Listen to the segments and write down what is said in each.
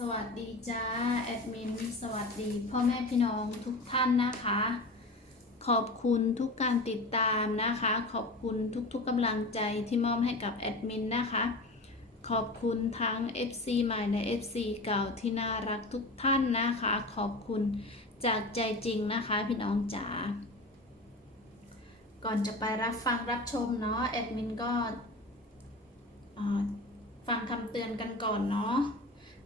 สวัสดีจ้าแอดมินสวัสดีพ่อแม่พี่น้องทุกท่านนะคะ ขอบคุณทุกการติดตามนะคะ ขอบคุณทุกๆกำลังใจที่มอบให้กับแอดมินนะคะ ขอบคุณทั้ง FC ใหม่และ FC เก่าที่น่ารักทุกท่านนะคะ ขอบคุณจากใจจริงนะคะพี่น้องจ๋าก่อนจะไปรับฟังรับชมเนาะแอดมินก็ฟังคำเตือนกันก่อนเนาะ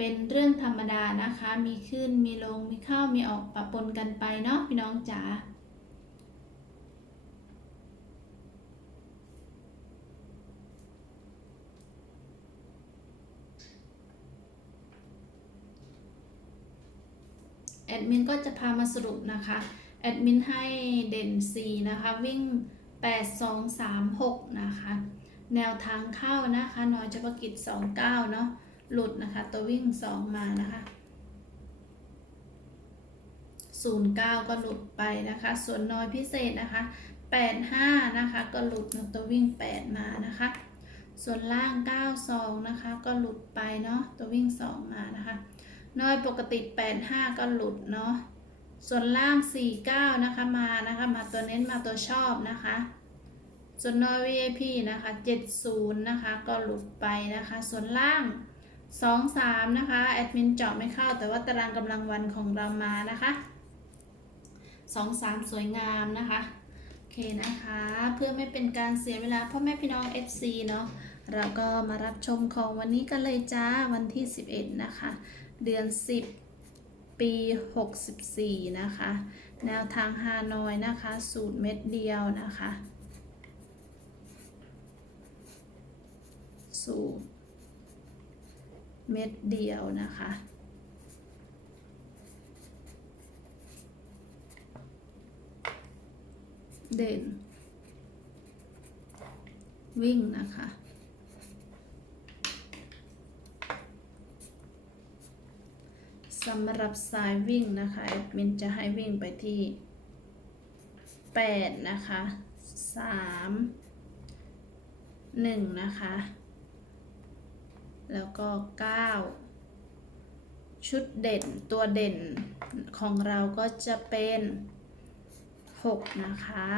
เป็นเรื่องธรรมดานะคะ มีขึ้น มีลง มีเข้า มีออกปะปนกันไปเนาะพี่น้องจ๋า แอดมินก็จะพามาสรุปนะคะ แอดมินให้เด่น 4 นะคะ วิ่ง 8 2 3 6 นะคะ แนวทางเข้านะคะน้อยเฉพาะกิจ 29 เนาะ หลุดนะคะ ตัววิ่ง 2 มานะคะ09 ก็หลุดไปนะคะ ส่วนน้อยพิเศษนะคะ 85 นะคะ ก็หลุดตัววิ่ง 8 มานะคะ ส่วนล่าง 92 นะคะ ก็หลุดไปเนาะตัววิ่ง 2 มานะคะ น้อยปกติ 85 ก็หลุดเนาะส่วนล่าง 49 นะคะมานะคะ มาตัวเน้นมาตัวชอบนะคะ ส่วนน้อย VIP นะคะ 70 นะคะ ก็หลุดไปนะคะ ส่วนล่าง 23นะคะแอดมินเจาะไม่เข้า แต่ว่าตารางกำลังวันของเรามานะคะ23สวยงามนะคะโอเคนะคะ เพื่อไม่เป็นการเสียเวลาพ่อแม่พี่น้อง FC เนาะเราก็มารับชมของวันนี้กันเลยจ้าวันที่ 11 นะคะ เดือน 10 ปี 64 นะคะ แนวทางฮานอยนะคะ สูตรเม็ดเดียวนะคะ สูตร เม็ดเดียวนะคะ เด่น วิ่งนะคะ สำหรับสายวิ่งนะคะแอดมินจะให้วิ่งไปที่ 8 นะคะ 3 1 นะคะ แล้วก็ 9 ชุดเด่นตัวเด่นของเราก็จะเป็น 6 นะคะ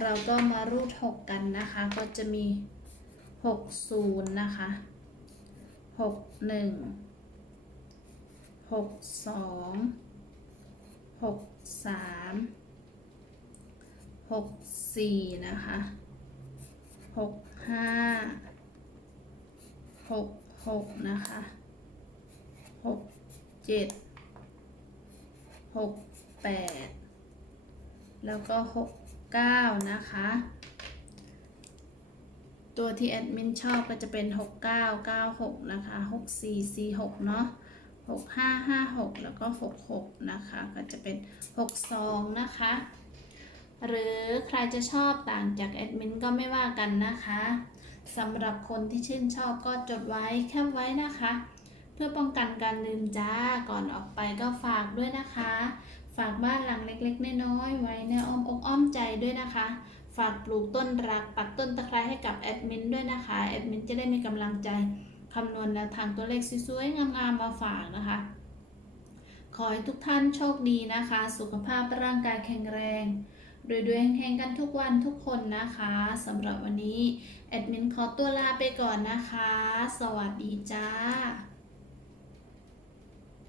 เราก็มารูด 6 กันนะคะ ก็จะมี 60 นะคะ 61หกสองหกสามหกสี่นะคะหก หกนะคะหกเจ็ดหกแปดแล้วก็หกเก้านะคะ ตัวที่แอดมินชอบก็จะเป็น6996นะคะ6446เนาะ6556แล้วก็66นะคะ ก็จะเป็น62นะคะ หรือใครจะชอบต่างจากแอดมินก็ไม่ว่ากันนะคะ สำหรับคนที่ชื่นชอบก็จดไว้แคปไว้นะคะ เพื่อป้องกันการลืมจ้าก่อนออกไปก็ฝากด้วยนะคะ ฝากบ้านหลังเล็กๆน้อยๆไว้ในอ้อมอกอ้อมใจด้วยนะคะ ฝากปลูกต้นรักปักต้นตะไคร้ให้กับแอดมินด้วยนะคะแอดมินจะได้มีกำลังใจคำนวณแนวทางตัวเลขสวยๆงามๆมาฝากนะคะ ขอให้ทุกท่านโชคดีนะคะ สุขภาพร่างกายแข็งแรง รวยๆแห่งๆกันทุกวันทุกคนนะคะสำหรับวันนี้แอดมินขอตัวลาไปก่อนนะคะ สวัสดีจ้า